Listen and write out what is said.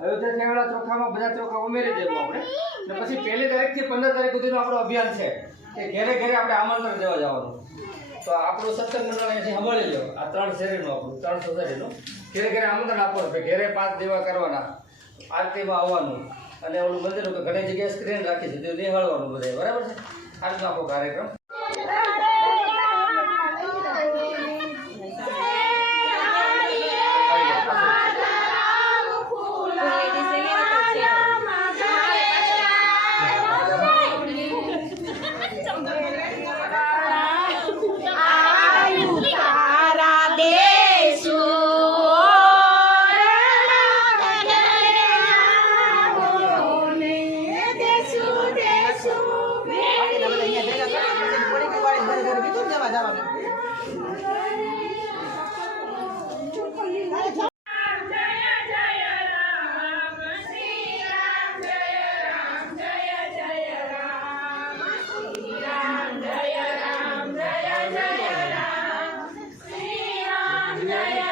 અયોધ્યા થયેલા ચોખામાં બધા ચોખા ઉમેરી દેવું આપણે. ને પછી પહેલી તારીખથી પંદર તારીખ સુધીનો આપણો અભિયાન છે કે ઘેરે ઘેરે આપણે આમંત્રણ દેવા જવાનું. તો આપણું સત્સંગ મંડળ અહીંથી સંભાળી લો આ ત્રણ શેરીનું આપણું, ત્રણ સોસાયટીનું. ઘેરે ઘેરે આમંત્રણ આપવાનું ઘેરે પાંચ દેવા કરવાના, આરતીમાં આવવાનું અને ઓલું મંદિર ઘણી જગ્યાએ સ્ક્રીન રાખી છે નિહાળવાનું બધાય. બરાબર છે? આ રીતનો આખો કાર્યક્રમ. Amen.